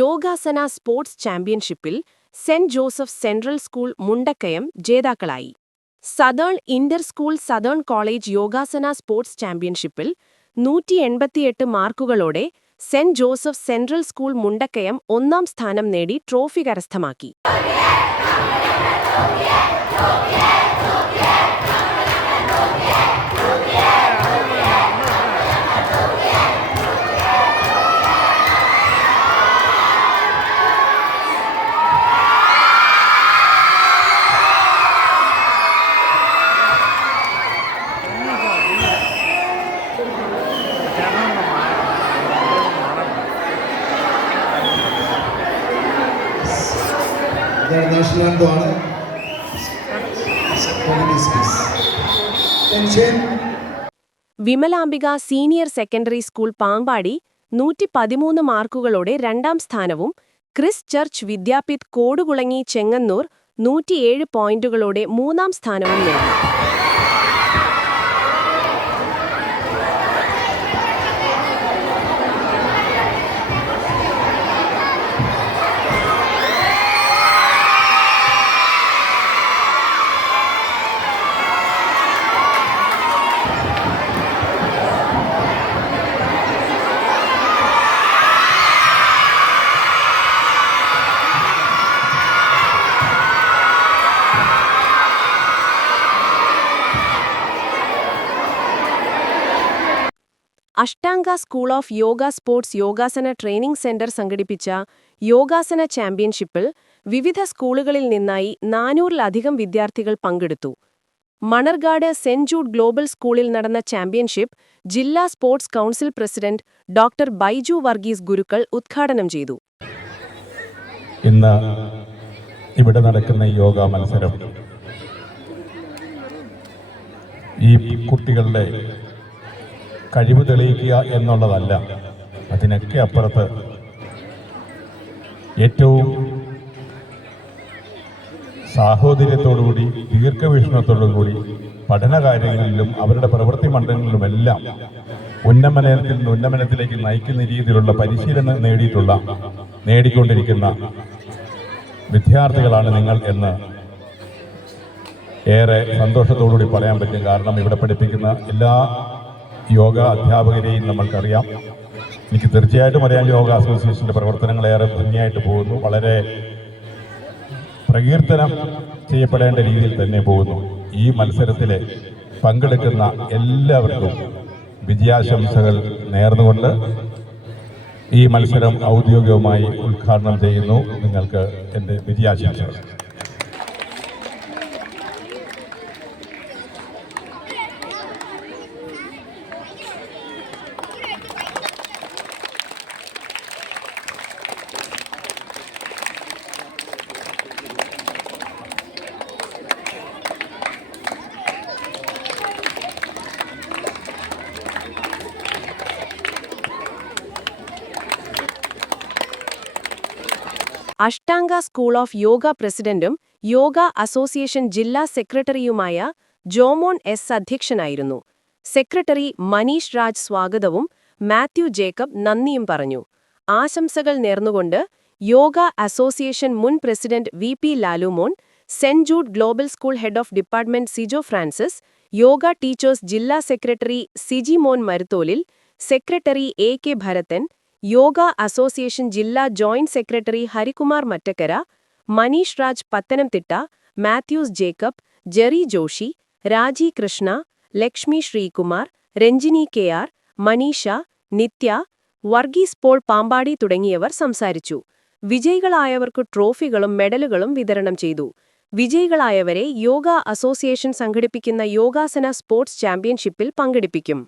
യോഗാസന sports ചാമ്പ്യൻഷിപ്പിൽ saint Joseph central school Mundakkayam ജേതാക്കളായി. Southern inter school southern college yogasana sports ചാമ്പ്യൻഷിപ്പിൽ 188 മാർക്കുകളോടെ saint Joseph central school Mundakkayam ഒന്നാം സ്ഥാനം നേടി ട്രോഫി കരസ്ഥമാക്കി. നാഷണൽ ആന്തമാണ്. Vimalambika senior secondary school Pampady 113 മാർക്കുകളോടെ രണ്ടാം സ്ഥാനവും, ക്രിസ് ചർച്ച് വിദ്യാപീഠ് കോടുകുളങ്ങി ചെങ്ങന്നൂർ 107 പോയിന്റുകളോടെ മൂന്നാം സ്ഥാനവും നേടി. Ashtanga school of yoga sports yogasana training centre സംഘടിപ്പിച്ച യോഗാസന ചാമ്പ്യൻഷിപ്പിൽ വിവിധ സ്കൂളുകളിൽ നിന്നായി 400-ലധികം വിദ്യാർത്ഥികൾ പങ്കെടുത്തു. മണർകാട് സെന്റ് ജൂഡ് ഗ്ലോബൽ സ്കൂളിൽ നടന്ന ചാമ്പ്യൻഷിപ്പ് ജില്ലാ sports council president doctor Baiju Varghese Gurukkal ഉദ്ഘാടനം ചെയ്തു. ഇന്ന് ഇവിടെ നടക്കുന്ന യോഗ മത്സരം ഈ കുട്ടികളുടെ കഴിവ് തെളിയിക്കുക എന്നുള്ളതല്ല, അതിനൊക്കെ അപ്പുറത്ത് ഏറ്റവും സാഹോദര്യത്തോടുകൂടി ദീർഘവീക്ഷണത്തോടുകൂടി പഠനകാര്യങ്ങളിലും അവരുടെ പ്രവൃത്തി മണ്ഡലങ്ങളിലുമെല്ലാം ഉന്നമനത്തിൽ നിന്ന് ഉന്നമനത്തിലേക്ക് നയിക്കുന്ന രീതിയിലുള്ള പരിശീലനം നേടിക്കൊണ്ടിരിക്കുന്ന വിദ്യാർത്ഥികളാണ് നിങ്ങൾ എന്ന് ഏറെ സന്തോഷത്തോടുകൂടി പറയാൻ പറ്റും. കാരണം ഇവിടെ പഠിപ്പിക്കുന്ന എല്ലാ യോഗ അധ്യാപകരെയും നമ്മൾക്കറിയാം. എനിക്ക് തീർച്ചയായിട്ടും അറിയാം, യോഗ അസോസിയേഷൻ്റെ പ്രവർത്തനങ്ങൾ ഏറെ ഭംഗിയായിട്ട് പോകുന്നു, വളരെ പ്രകീർത്തനം ചെയ്യപ്പെടേണ്ട രീതിയിൽ തന്നെ പോകുന്നു. ഈ മത്സരത്തിൽ പങ്കെടുക്കുന്ന എല്ലാവർക്കും വിജയാശംസകൾ നേർന്നുകൊണ്ട് ഈ മത്സരം ഔദ്യോഗികമായി ഉദ്ഘാടനം ചെയ്യുന്നു. നിങ്ങൾക്ക് എൻ്റെ വിജയാശംസകൾ. അഷ്ടാംഗ സ്കൂൾ ഓഫ് യോഗ പ്രസിഡന്റും യോഗ അസോസിയേഷൻ ജില്ലാ സെക്രട്ടറിയുമായ ജോമോൻ എസ് അധ്യക്ഷനായിരുന്നു. സെക്രട്ടറി മനീഷ് രാജ് സ്വാഗതവും മാത്യു ജേക്കബ് നന്ദിയും പറഞ്ഞു. ആശംസകൾ നേർന്നുകൊണ്ട് യോഗ അസോസിയേഷൻ മുൻ president V P. Lalumon, saint Jude global school head of department Sijo Francis, yoga teachers ജില്ലാ secretary Siji Mon Marutholil, secretary A K. Bharathan, yoga association ജില്ലാ joint secretary Harikumar Mattakkara, Manish Raj Pathanamthitta, Mathews Jacob, Jerry Joshi, Raji Krishna, Lakshmi Sreekumar, Ranjini K R., Manisha, നിത്യ, വർഗീസ് പോൾ പാമ്പാടി തുടങ്ങിയവർ സംസാരിച്ചു. വിജയികളായവർക്ക് ട്രോഫികളും മെഡലുകളും വിതരണം ചെയ്തു. വിജയികളായവരെ യോഗ അസോസിയേഷൻ സംഘടിപ്പിക്കുന്ന യോഗാസന സ്പോർട്സ് ചാമ്പ്യൻഷിപ്പിൽ പങ്കെടുപ്പിക്കും.